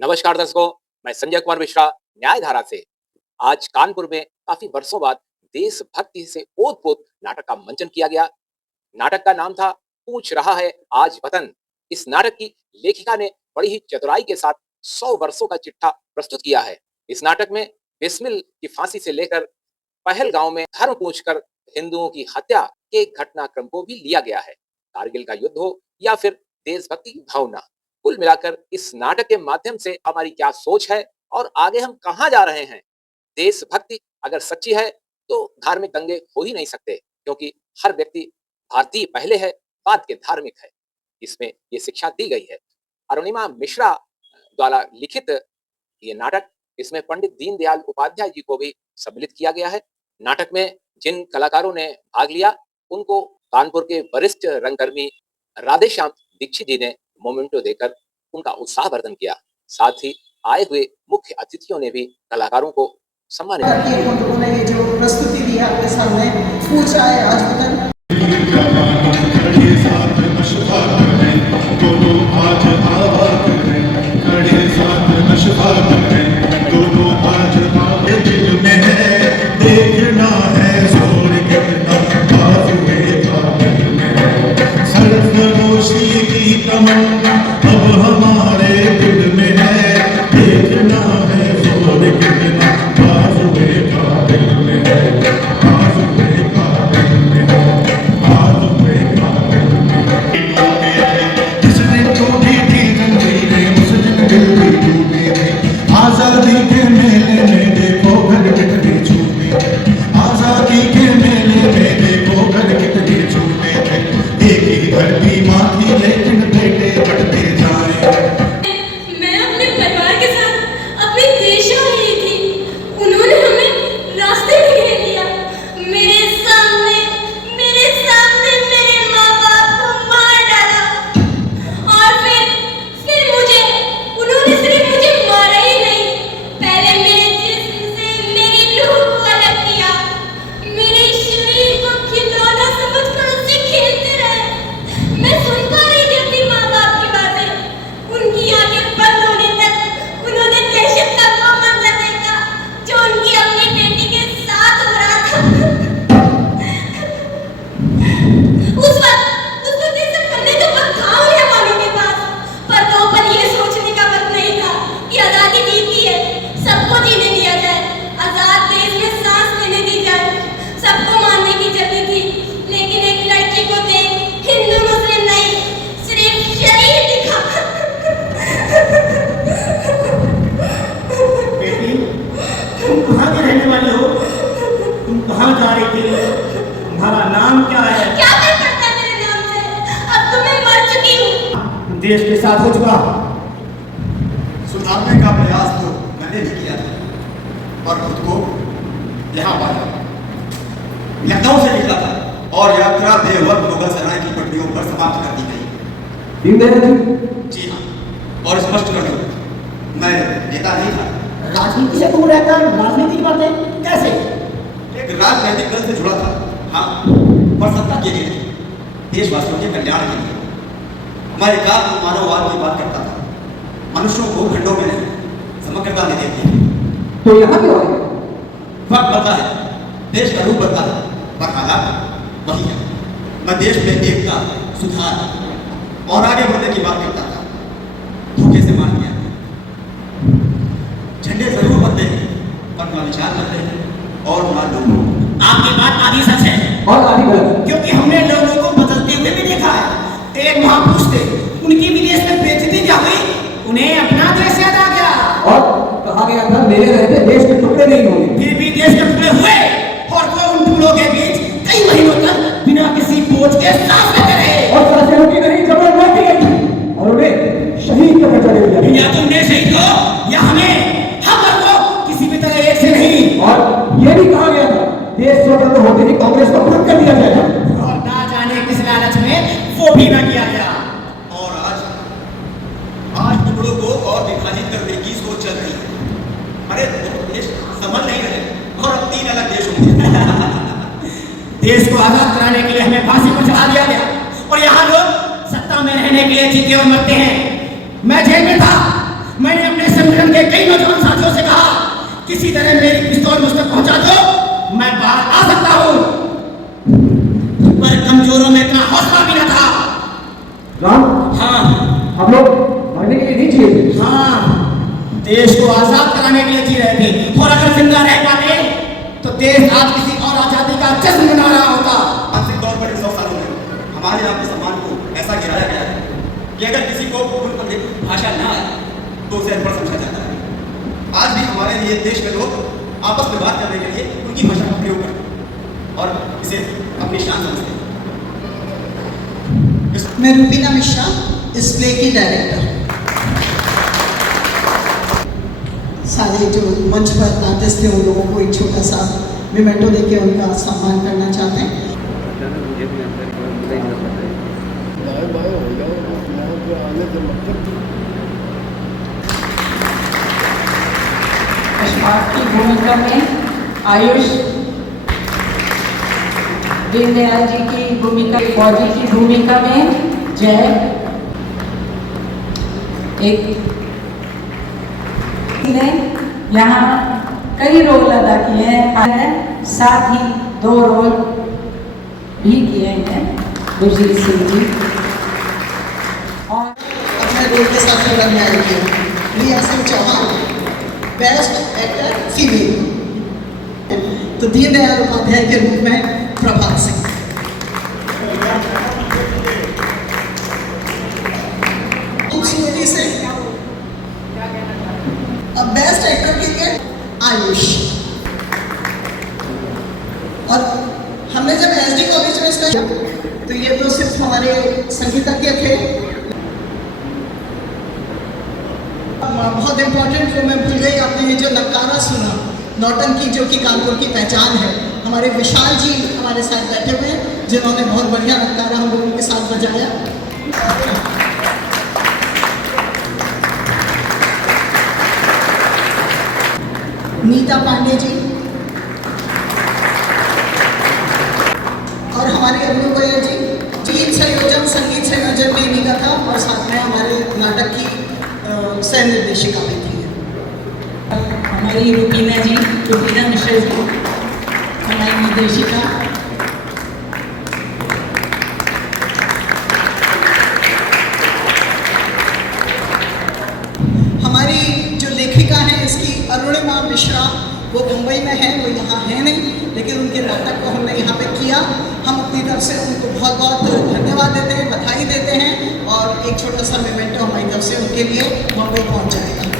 नमस्कार दर्शकों, मैं संजय कुमार मिश्रा न्यायधारा से। आज कानपुर में काफी वर्षों बाद देशभक्ति से ओत-पोत नाटक का मंचन किया गया। नाटक का नाम था पूछ रहा है आज वतन। इस नाटक की लेखिका ने बड़ी ही चतुराई के साथ 100 वर्षों का चिट्ठा प्रस्तुत किया है। इस नाटक में बिस्मिल की फांसी से लेकर पहलगांव में धर्म पूछकर हिंदुओं की हत्या के घटनाक्रम को भी लिया गया है। कारगिल का युद्ध हो या फिर देशभक्ति की भावना, कुल मिलाकर इस नाटक के माध्यम से हमारी क्या सोच है और आगे हम कहाँ जा रहे हैं। देशभक्ति अगर सच्ची है तो धार्मिक दंगे हो ही नहीं सकते, क्योंकि हर व्यक्ति भारतीय पहले है, बाद के धार्मिक है। इसमें ये शिक्षा दी गई है। अरुणिमा मिश्रा द्वारा लिखित ये नाटक, इसमें पंडित दीनदयाल उपाध्याय जी को भी सम्मिलित किया गया है। नाटक में जिन कलाकारों ने भाग लिया उनको कानपुर के वरिष्ठ रंगकर्मी राधेश्याम दीक्षित जी ने मोमेंटो देकर उनका उत्साहवर्धन किया। साथ ही आए हुए मुख्य अतिथियों ने भी कलाकारों को सम्मानित किया। उन्होंने ये जो प्रस्तुति दी है आपके सामने, पूछा है आज वतन। तुम्हारा नाम क्या है? क्या फर्क पड़ता है मेरे नाम से? अब तो मैं मर चुकी हूँ। देश के साथ हो चुका। सुधारने का प्रयास तो मैंने भी किया था, पर खुद को यहाँ पाया। लखनऊ से निकला था और यात्रा देवघर मुगल सराय की पटरियों पर समाप्त कर दी गई। दीनदयाल जी? जी हाँ, और स्पष्ट कर दूं, मैं नेता नहीं था। राजनीति से दूर रहकर राजनीति की बातें कैसे? एक राजनैतिक दल से जुड़ा था, हाँ, पर सत्ता के लिए, देशवासियों के कल्याण के लिए। मैं एकात्म मानववाद की बात करता था, मनुष्यों को खंडों में नहीं, समग्रता में देखती है। तो यहाँ क्यों आए? वक्त बदला है, देश का रूप बदला है, पर हालात वही है। मैं देश में एकता, सुधार और आगे बढ़ने की बात करता था, धोखे से मान गया। झंडे जरूर बदले हैं, पर ना विचार बदले हैं और ना लोग। आपकी बात आधी सच है और आधी गलत, क्योंकि हमने लोगों को बदलते हुए भी देखा है। एक महापुरुष थे, उनकी विदेश में बेइज्जती क्या हुई, उन्हें अपना देश याद आ गया और कहा गया था मेरे रहते देश के टुकड़े नहीं होंगे। फिर भी देश के टुकड़े हुए और वो उन टुकड़ों के बीच कई महीनों तक बिना किसी बोझ के सांस लेते रहे। और सांसें रुकी नहीं, जबरदस्ती गई और उन्हें शहीद करके चले गए। या तुम देश शहीद हो या हमें, हम लोग किसी भी तरह एक से नहीं। और ये भी कहा गया था देश स्वतंत्र होते ही कांग्रेस को खत्म कर दिया जाएगा, और ना जाने किस लालच में वो भी न किया गया। और आज टुकड़ों को और विभाजित करने की सोच चल रही है। अरे देश संभल नहीं रहे और अब 3 अलग देश होंगे। देश को आजाद कराने के लिए हमें फांसी पर चढ़ा दिया गया और यहाँ लोग सत्ता में रहने के लिए जीते और मरते हैं। मैं जेल में था, मैंने अपने किसी तरह मेरी पिस्तौल मुझ तक पहुंचा दो, मैं बाहर आ सकता हूं। पर कमजोरों में इतना हौसला भी न था। राम, हाँ हम लोग मरने के लिए नहीं जिए थे। हाँ, देश को आजाद कराने के लिए जी रहे थे, और अगर जिंदा रह पाते तो देश आज किसी और आजादी का जश्न मना रहा होता। मानसिक तौर पर इन 100 सालों में हमारे यहाँ के सम्मान को ऐसा गिराया गया है कि अगर किसी को उनकी भाषा ना आए तो उसे अनपढ़ समझा जाता है। आज भी हमारे लिए देश में लोग आपस में बात करने के लिए उनकी भाषा का प्रयोग करते हैं और इसे अपनी शान समझते हैं। मैं रूबीना मिश्रा, इस प्ले की डायरेक्टर। सारे जो मंच पर आर्टिस्ट थे उन लोगों को एक छोटा सा मोमेंटो देके उनका सम्मान करना चाहते हैं। अशफाक की भूमिका में आयुष, दीनदयाल जी की भूमिका, फौजी की भूमिका में जय, एक ने यहाँ कई रोल अदा किए हैं, साथ ही 2 रोल भी किए हैं गुरजीत सिंह जी। और अपने रोल के साथ फिल्म में आई है Riya Singh Chauhan, best actor female, तो दीनदयाल उपाध्याय के रूप में प्रभात सिंह। खूबसूरती से अब बेस्ट एक्टर के लिए आयुष। और हमने जब एसडी कॉलेज में इसका तो ये तो सिर्फ हमारे संगीतज्ञ थे। बहुत इंपॉर्टेंट जो मैं भूल गई, आपने जो नकारा सुना, नौटंकी जो कि कानपुर की पहचान है, हमारे विशाल जी हमारे साथ बैठे हुए हैं जिन्होंने बहुत बढ़िया नकारा हम लोगों के साथ बजाया। नीता पांडे जी और हमारे अनु गोयल जी। गीत संयोजन, संगीत संयोजन में इन्हीं का था और साथ में हमारे नाटक की सह निर्देशिका भी थी। हमारी रूबीना जी, रूबीना मिश्रा जी हमारी निर्देशिका। हमारी जो लेखिका है इसकी अरुणिमा मिश्रा, वो मुंबई में है, वो यहाँ है नहीं, लेकिन उनके नाटक को हमने यहाँ पे किया। हम अपनी तरफ से उनको बहुत बहुत धन्यवाद देते हैं, बधाई देते हैं और एक छोटा सा मोमेंटो हमारी तरफ से उनके लिए मुंबई पहुँच जाएगा।